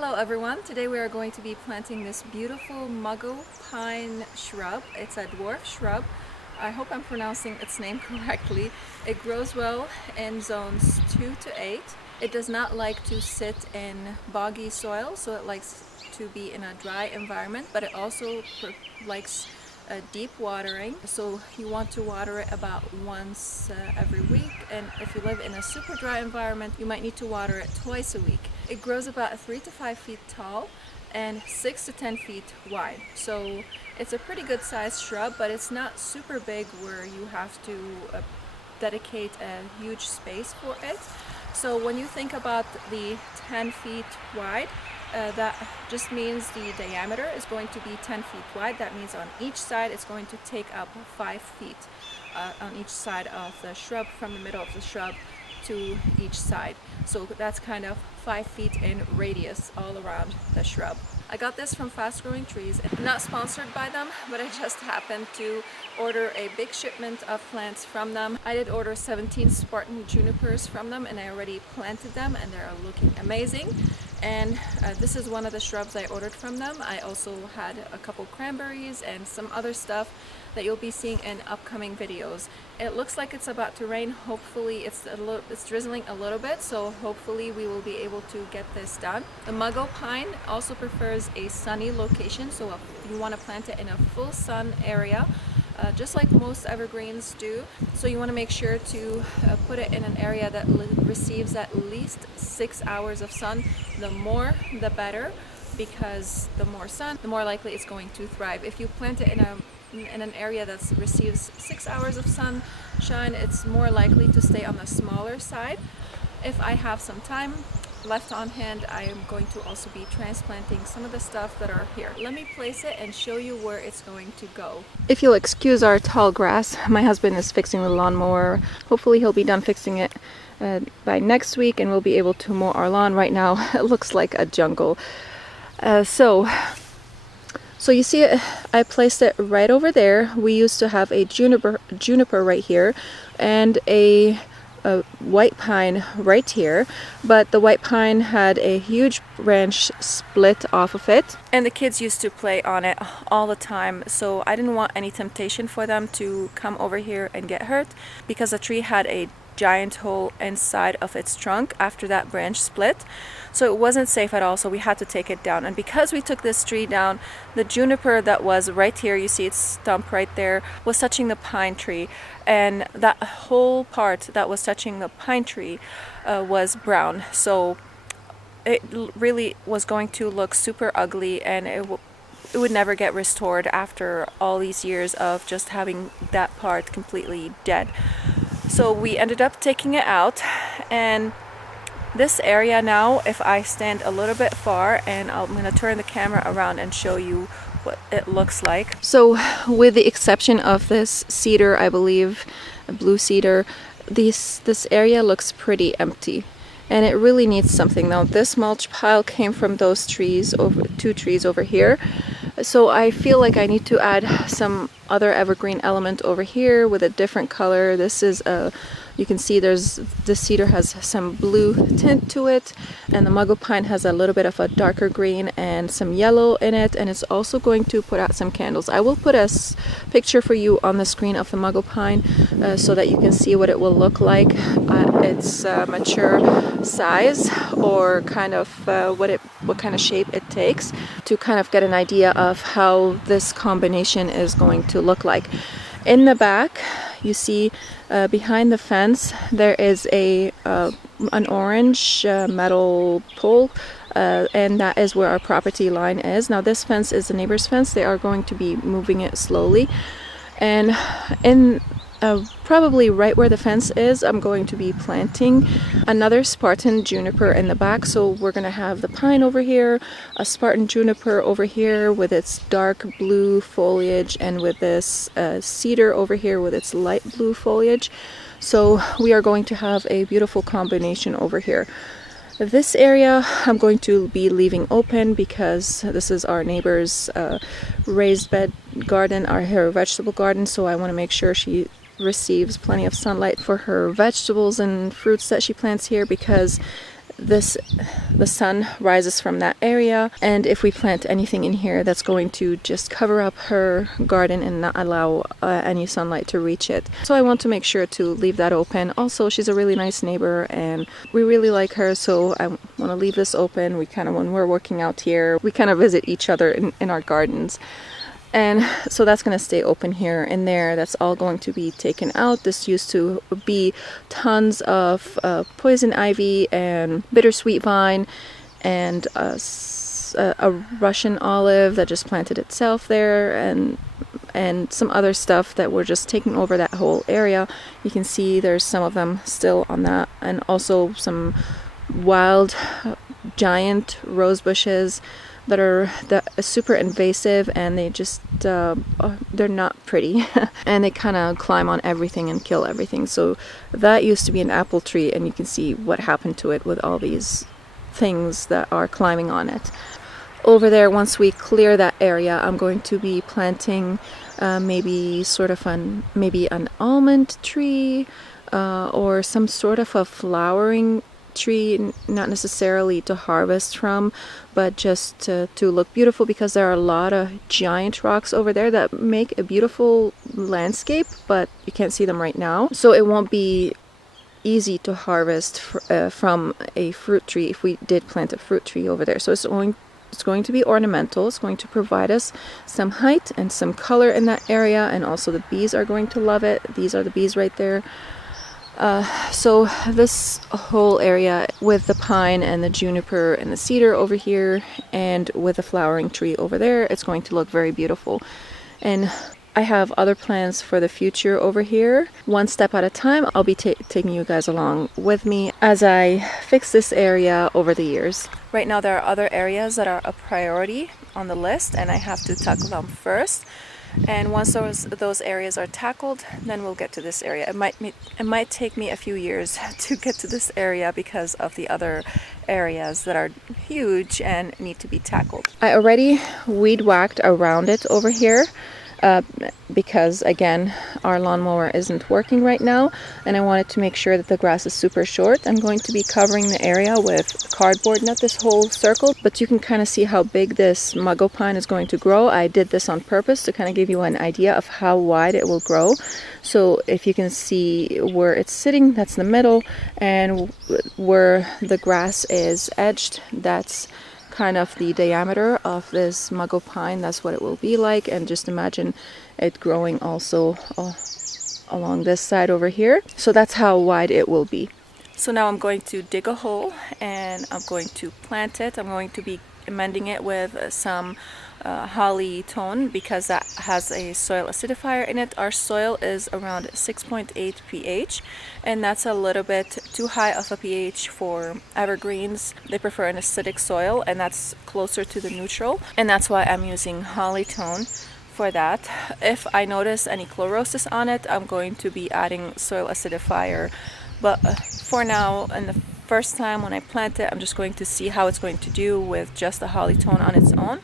Hello everyone, today we are going to be planting this beautiful mugo pine shrub. It's a dwarf shrub. I hope I'm pronouncing its name correctly. It grows well in zones 2 to 8. It does not like to sit in boggy soil, so it likes to be in a dry environment, but it also likes deep watering, so you want to water it about once every week, and if you live in a super dry environment you might need to water it twice a week. It grows about 3 to 5 feet tall and 6 to 10 feet wide, so it's a pretty good sized shrub, but it's not super big where you have to dedicate a huge space for it. So when you think about the 10 feet wide, that just means the diameter is going to be 10 feet wide. That means on each side it's going to take up 5 feet on each side of the shrub, from the middle of the shrub to each side. So that's kind of 5 feet in radius all around the shrub. I got this from Fast Growing Trees. I'm not sponsored by them, but I just happened to order a big shipment of plants from them. I did order 17 Spartan junipers from them, and I already planted them and they're looking amazing. And this is one of the shrubs I ordered from them. I also had a couple cranberries and some other stuff that you'll be seeing in upcoming videos. It looks like it's about to rain. Hopefully it's drizzling a little bit, so hopefully we will be able to get this done. The mugo pine also prefers a sunny location, so if you want to plant it in a full sun area, just like most evergreens do. So you want to make sure to put it in an area that receives at least 6 hours of sun. The more the better, because the more sun, the more likely it's going to thrive. If you plant it in an area that receives 6 hours of sunshine, it's more likely to stay on the smaller side. If I have some time left on hand, I am going to also be transplanting some of the stuff that are here. Let me place it and show you where it's going to go. If you'll excuse our tall grass, my husband is fixing the lawnmower. Hopefully he'll be done fixing it by next week and we'll be able to mow our lawn. Right now it looks like a jungle. So you see it, I placed it right over there. We used to have a juniper right here and a white pine right here, but the white pine had a huge branch split off of it, and the kids used to play on it all the time, so I didn't want any temptation for them to come over here and get hurt, because the tree had a giant hole inside of its trunk after that branch split, so it wasn't safe at all, so we had to take it down. And because we took this tree down, the juniper that was right here, you see its stump right there, was touching the pine tree, and that whole part that was touching the pine tree was brown, so it really was going to look super ugly, and it would never get restored after all these years of just having that part completely dead. So we ended up taking it out, and this area now, if I stand a little bit far, and I'm going to turn the camera around and show you what it looks like. So with the exception of this cedar, I believe, a blue cedar, this area looks pretty empty. And it really needs something. Now this mulch pile came from those trees, two trees over here. So I feel like I need to add some other evergreen element over here with a different color. This is you can see this cedar has some blue tint to it, and the mugo pine has a little bit of a darker green and some yellow in it, and it's also going to put out some candles. I will put a picture for you on the screen of the mugo pine so that you can see what it will look like at its mature size, or kind of what kind of shape it takes, to kind of get an idea of how this combination is going to look like. In the back, you see behind the fence there is an orange metal pole, and that is where our property line is. Now this fence is the neighbor's fence. They are going to be moving it slowly, and in probably right where the fence is, I'm going to be planting another Spartan juniper in the back. So we're going to have the pine over here, a Spartan juniper over here with its dark blue foliage, and with this cedar over here with its light blue foliage. So we are going to have a beautiful combination over here. This area I'm going to be leaving open because this is our neighbor's raised bed garden, her vegetable garden, so I want to make sure she receives plenty of sunlight for her vegetables and fruits that she plants here, because the sun rises from that area, and if we plant anything in here, that's going to just cover up her garden and not allow any sunlight to reach it. So I want to make sure to leave that open. Also, she's a really nice neighbor and we really like her, so I want to leave this open. We kind of, when we're working out here, we kind of visit each other in our gardens. And so that's going to stay open here and there. That's all going to be taken out. This used to be tons of poison ivy and bittersweet vine and a Russian olive that just planted itself there, and some other stuff that were just taking over that whole area. You can see there's some of them still on that, and also some wild giant rose bushes that are super invasive, and they just they're not pretty and they kind of climb on everything and kill everything. So that used to be an apple tree, and you can see what happened to it with all these things that are climbing on it. Over there, once we clear that area, I'm going to be planting maybe an almond tree or some sort of a flowering tree, not necessarily to harvest from, but just to look beautiful, because there are a lot of giant rocks over there that make a beautiful landscape, but you can't see them right now. So it won't be easy to harvest from a fruit tree if we did plant a fruit tree over there. So it's going to be ornamental. It's going to provide us some height and some color in that area, and also the bees are going to love it. These are the bees right there. So this whole area with the pine and the juniper and the cedar over here, and with the flowering tree over there, it's going to look very beautiful. And I have other plans for the future over here. One step at a time, I'll be taking you guys along with me as I fix this area over the years. Right now there are other areas that are a priority on the list, and I have to tackle them first. And once those areas are tackled, then we'll get to this area. It might take me a few years to get to this area because of the other areas that are huge and need to be tackled. I already weed whacked around it over here because, again, our lawnmower isn't working right now, and I wanted to make sure that the grass is super short. I'm going to be covering the area with cardboard, not this whole circle, but you can kind of see how big this mugo pine is going to grow. I did this on purpose to kind of give you an idea of how wide it will grow. So if you can see where it's sitting, that's the middle, and where the grass is edged, that's kind of the diameter of this mugo pine. That's what it will be like. And just imagine it growing also along this side over here. So that's how wide it will be. So now I'm going to dig a hole and I'm going to plant it. I'm going to be amending it with some holly tone, because that has a soil acidifier in it. Our soil is around 6.8 pH, and that's a little bit too high of a pH for evergreens. They prefer an acidic soil, and that's closer to the neutral, and that's why I'm using holly tone for that. If I notice any chlorosis on it, I'm going to be adding soil acidifier, but for now, and the first time when I plant it, I'm just going to see how it's going to do with just the holly tone on its own.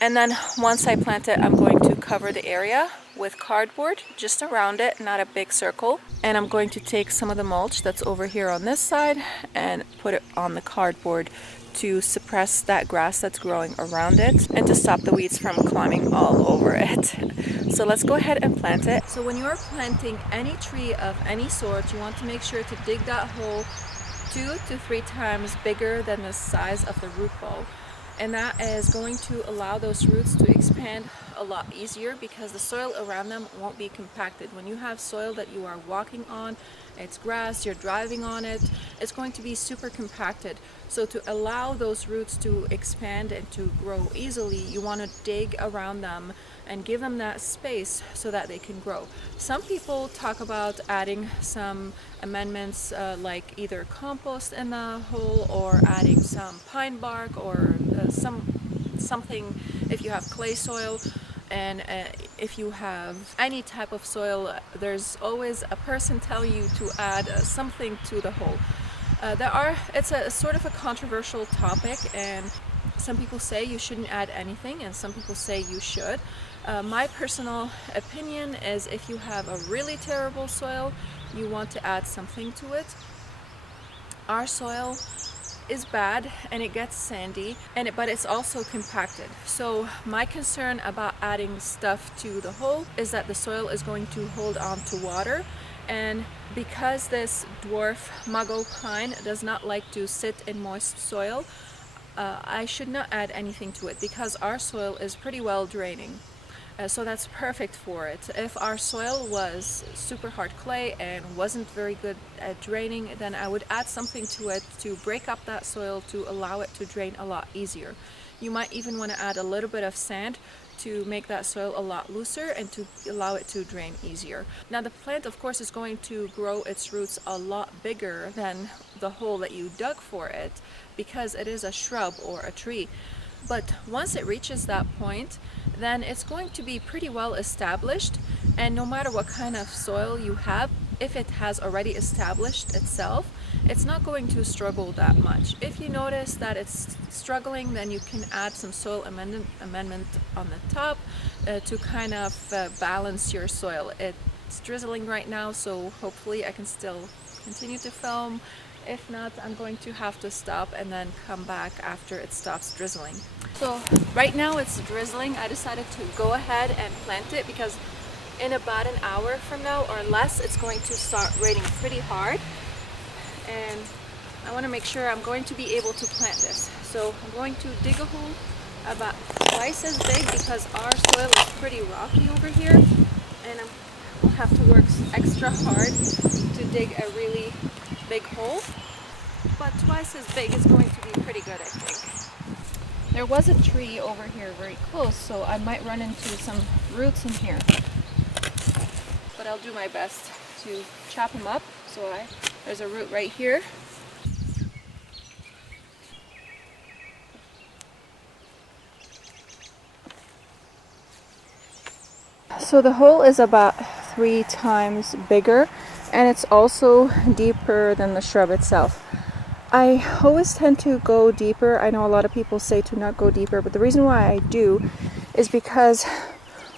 And then once I plant it, I'm going to cover the area with cardboard just around it, not a big circle. And I'm going to take some of the mulch that's over here on this side and put it on the cardboard to suppress that grass that's growing around it and to stop the weeds from climbing all over it. So let's go ahead and plant it. So when you're planting any tree of any sort, you want to make sure to dig that hole 2 to 3 times bigger than the size of the root ball. And that is going to allow those roots to expand a lot easier, because the soil around them won't be compacted. When you have soil that you are walking on, it's grass, you're driving on it, it's going to be super compacted. So to allow those roots to expand and to grow easily, you want to dig around them and give them that space so that they can grow. Some people talk about adding some amendments like either compost in the hole, or adding some pine bark, or something if you have clay soil. And if you have any type of soil, there's always a person telling you to add something to the hole. It's a sort of a controversial topic, and some people say you shouldn't add anything, and some people say you should. My personal opinion is, if you have a really terrible soil, you want to add something to it. Our soil is bad and it gets sandy, but it's also compacted. So my concern about adding stuff to the hole is that the soil is going to hold on to water, and because this dwarf mugo pine does not like to sit in moist soil, I should not add anything to it because our soil is pretty well draining. So that's perfect for it. If our soil was super hard clay and wasn't very good at draining, then I would add something to it to break up that soil to allow it to drain a lot easier. You might even want to add a little bit of sand to make that soil a lot looser and to allow it to drain easier. Now the plant of course is going to grow its roots a lot bigger than the hole that you dug for it because it is a shrub or a tree. But once it reaches that point, then it's going to be pretty well established, and no matter what kind of soil you have, if it has already established itself, it's not going to struggle that much. If you notice that it's struggling, then you can add some soil amendment on the top to kind of balance your soil. It's drizzling right now, so hopefully I can still continue to film. If not, I'm going to have to stop and then come back after it stops drizzling. So right now it's drizzling. I decided to go ahead and plant it because in about an hour from now or less it's going to start raining pretty hard, and I want to make sure I'm going to be able to plant this. So I'm going to dig a hole about twice as big because our soil is pretty rocky over here, and I'll have to work extra hard to dig a really big hole, but twice as big is going to be pretty good, I think. There was a tree over here very close, so I might run into some roots in here, but I'll do my best to chop them up. So there's a root right here. So the hole is about 3 times bigger, and it's also deeper than the shrub itself. I always tend to go deeper. I know a lot of people say to not go deeper, but the reason why I do is because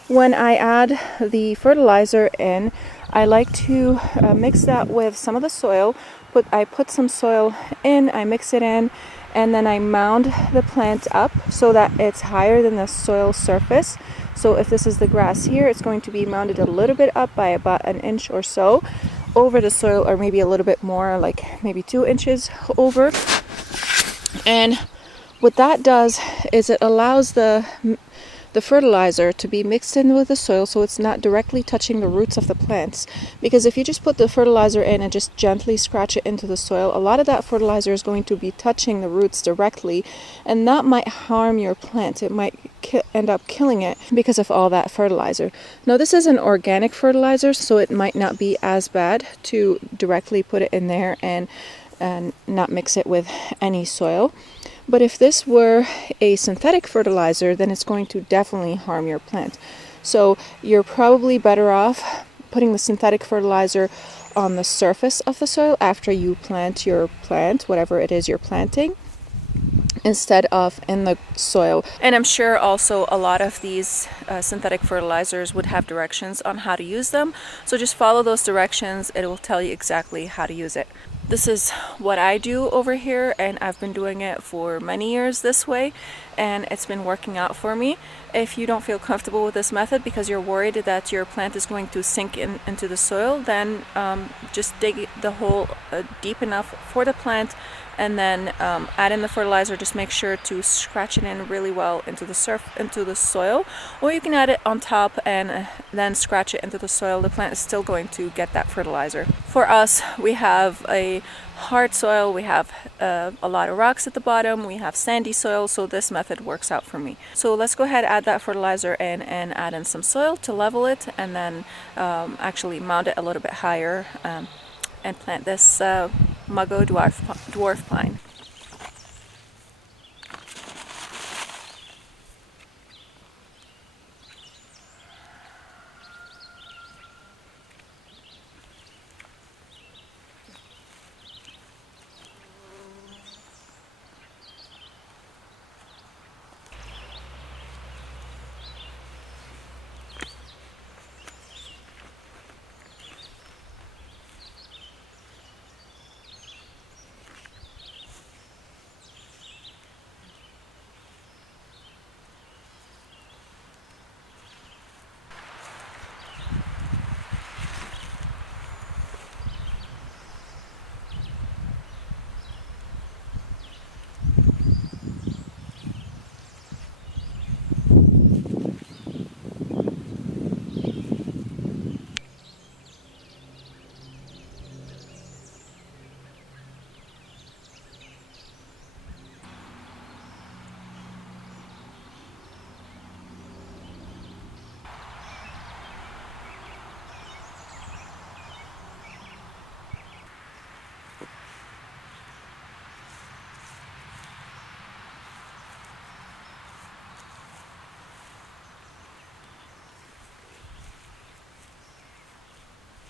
when I add the fertilizer in, I like to mix that with some of the soil. I put some soil in, I mix it in, and then I mound the plant up so that it's higher than the soil surface. So if this is the grass here, it's going to be mounded a little bit up by about an inch or so over the soil, or maybe a little bit more, like maybe 2 inches over. And what that does is it allows the fertilizer to be mixed in with the soil so it's not directly touching the roots of the plants. Because if you just put the fertilizer in and just gently scratch it into the soil, a lot of that fertilizer is going to be touching the roots directly, and that might harm your plant. It might end up killing it because of all that fertilizer. Now this is an organic fertilizer, so it might not be as bad to directly put it in there and not mix it with any soil. But if this were a synthetic fertilizer, then it's going to definitely harm your plant. So you're probably better off putting the synthetic fertilizer on the surface of the soil after you plant your plant, whatever it is you're planting, instead of in the soil. And I'm sure also a lot of these synthetic fertilizers would have directions on how to use them. So just follow those directions. It will tell you exactly how to use it. This is what I do over here, and I've been doing it for many years this way, and it's been working out for me. If you don't feel comfortable with this method because you're worried that your plant is going to sink into the soil, then just dig the hole deep enough for the plant, and then add in the fertilizer. Just make sure to scratch it in really well into the soil, or you can add it on top and then scratch it into the soil. The plant is still going to get that fertilizer. For us, we have a hard soil, we have a lot of rocks at the bottom, we have sandy soil, so this method works out for me. So let's go ahead, add that fertilizer in, and add in some soil to level it, and then actually mound it a little bit higher and plant this mugo dwarf pine.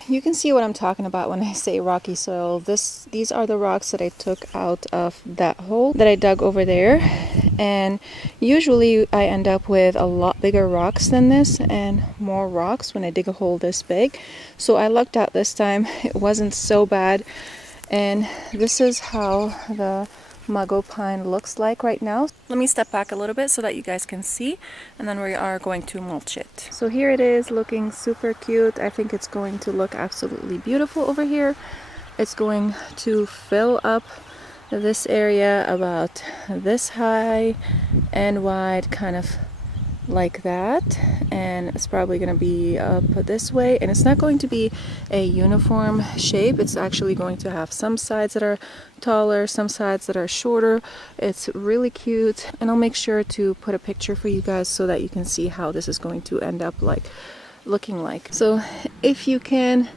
you can see what I'm talking about when I say rocky soil. These are the rocks that I took out of that hole that I dug over there. And usually I end up with a lot bigger rocks than this and more rocks when I dig a hole this big. So I lucked out this time. It wasn't so bad. And this is how the mugo pine looks like right now. Let me step back a little bit so that you guys can see, and then we are going to mulch it. So here it is, looking super cute. I think it's going to look absolutely beautiful over here. It's going to fill up this area about this high and wide, kind of like that, and it's probably going to be up this way, and it's not going to be a uniform shape. It's actually going to have some sides that are taller, some sides that are shorter. It's really cute, and I'll make sure to put a picture for you guys so that you can see how this is going to end up looking like. So if you can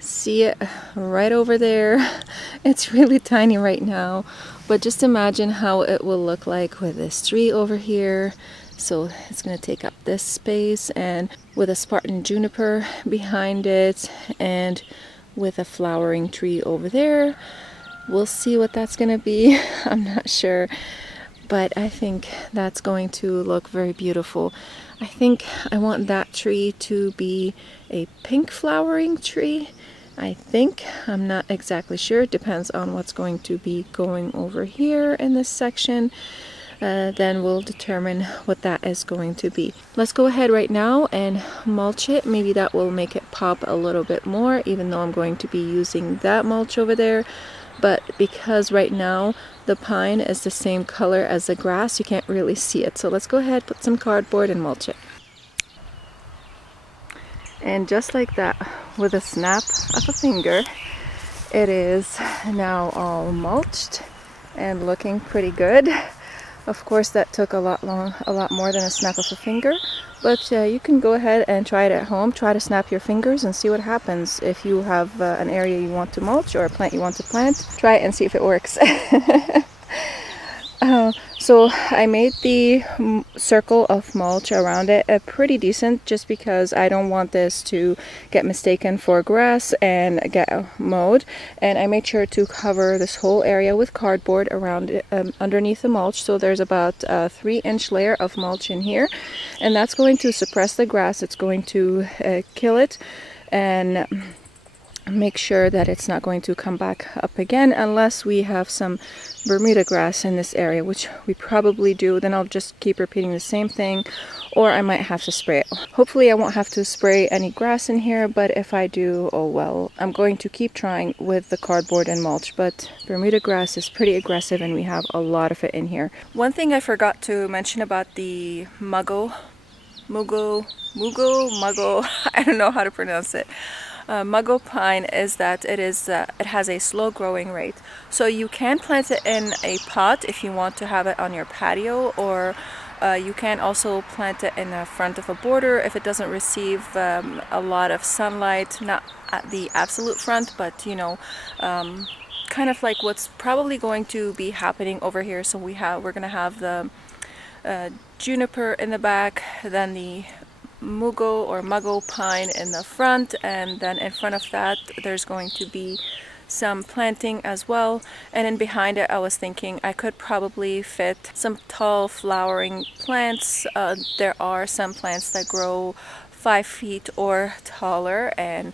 see it right over there, it's really tiny right now, but just imagine how it will look like with this tree over here. So it's going to take up this space, and with a Spartan juniper behind it, and with a flowering tree over there. We'll see what that's going to be. I'm not sure, but I think that's going to look very beautiful. I think I want that tree to be a pink flowering tree. I think, I'm not exactly sure. It depends on what's going to be going over here in this section. Then we'll determine what that is going to be. Let's go ahead right now and mulch it. Maybe that will make it pop a little bit more, even though I'm going to be using that mulch over there. But because right now the pine is the same color as the grass, you can't really see it. So let's go ahead, put some cardboard and mulch it. And just like that, with a snap of a finger, it is now all mulched and looking pretty good. Of course, that took a lot more than a snap of a finger, but you can go ahead and try it at home. Try to snap your fingers and see what happens. If you have an area you want to mulch or a plant you want to plant, try it and see if it works. So I made the circle of mulch around it pretty decent, just because I don't want this to get mistaken for grass and get mowed. And I made sure to cover this whole area with cardboard around it, underneath the mulch. So there's about a 3-inch layer of mulch in here, and that's going to suppress the grass. It's going to kill it and make sure that it's not going to come back up again unless we have some Bermuda grass in this area, which we probably do. Then I'll just keep repeating the same thing, or I might have to spray it. Hopefully I won't have to spray any grass in here, but if I do, oh well. I'm going to keep trying with the cardboard and mulch, but Bermuda grass is pretty aggressive and we have a lot of it in here. One thing I forgot to mention about the mugo, I don't know how to pronounce it. Mugo pine is that it has a slow growing rate. So you can plant it in a pot if you want to have it on your patio, or you can also plant it in the front of a border if it doesn't receive a lot of sunlight, not at the absolute front, but you know, kind of like what's probably going to be happening over here. So we're gonna have the juniper in the back, then the mugo or mugo pine in the front, and then in front of that there's going to be some planting as well. And then behind it I was thinking I could probably fit some tall flowering plants. There are some plants that grow 5 feet or taller, and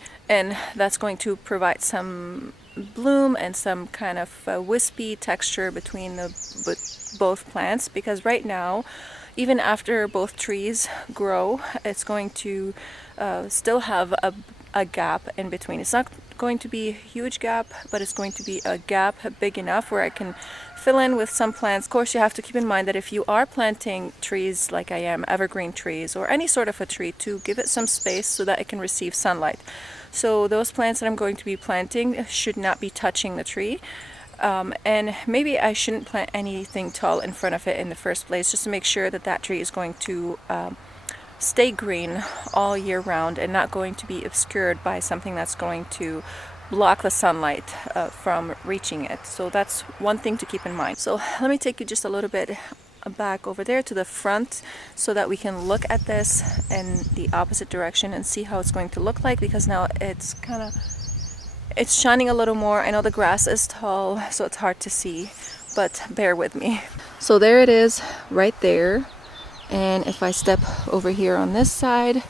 that's going to provide some bloom and some kind of wispy texture between both plants, because right now, even after both trees grow, it's going to still have a gap in between. It's not going to be a huge gap, but it's going to be a gap big enough where I can fill in with some plants. Of course, you have to keep in mind that if you are planting trees like I am, evergreen trees, or any sort of a tree, to give it some space so that it can receive sunlight. So those plants that I'm going to be planting should not be touching the tree. And maybe I shouldn't plant anything tall in front of it in the first place, just to make sure that that tree is going to stay green all year round and not going to be obscured by something that's going to block the sunlight from reaching it. So that's one thing to keep in mind. So let me take you just a little bit back over there to the front so that we can look at this in the opposite direction and see how it's going to look like, because now it's shining a little more. I know the grass is tall, so it's hard to see, but bear with me. So there it is right there. And if I step over here on this side,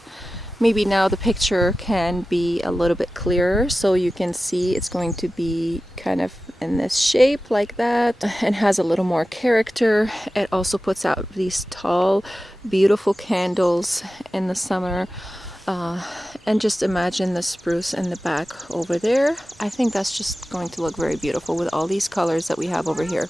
maybe now the picture can be a little bit clearer, so you can see it's going to be kind of in this shape like that and has a little more character. It also puts out these tall, beautiful candles in the summer. And just imagine the spruce in the back over there. I think that's just going to look very beautiful with all these colors that we have over here.